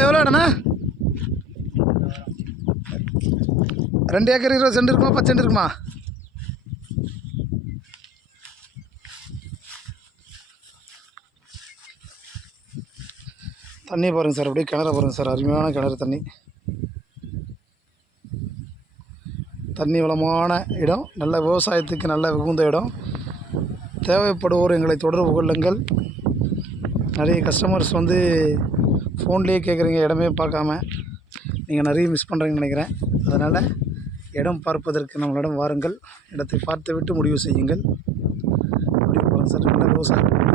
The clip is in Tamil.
மொத்தம் எவ்வளோ இடம்ண்ணா? ரெண்டு ஏக்கர் இருபது சென்ட் இருக்குமா பத்து சென்ட் இருக்குமா? தண்ணி பாருங்கள் சார் அப்படியே கிணறு பாருங்கள் சார் அருமையான கிணறு தண்ணி. தண்ணி வளமான இடம் நல்ல விவசாயத்துக்கு நல்ல மிகுந்த இடம். தேவைப்படுவோர் எங்களை தொடர்பு கொள்ளுங்கள். நிறைய கஸ்டமர்ஸ் வந்து ஃபோன்லேயே கேட்குறீங்க இடமே பார்க்காம நீங்கள் நிறைய மிஸ் பண்ணுறீங்கன்னு நினைக்கிறேன். அதனால் இடம் பார்ப்பதற்கு நம்மளிடம் வாருங்கள். இடத்தை பார்த்துவிட்டு முடிவு செய்யுங்கள். அப்படி சார். நல்ல விவசாயம்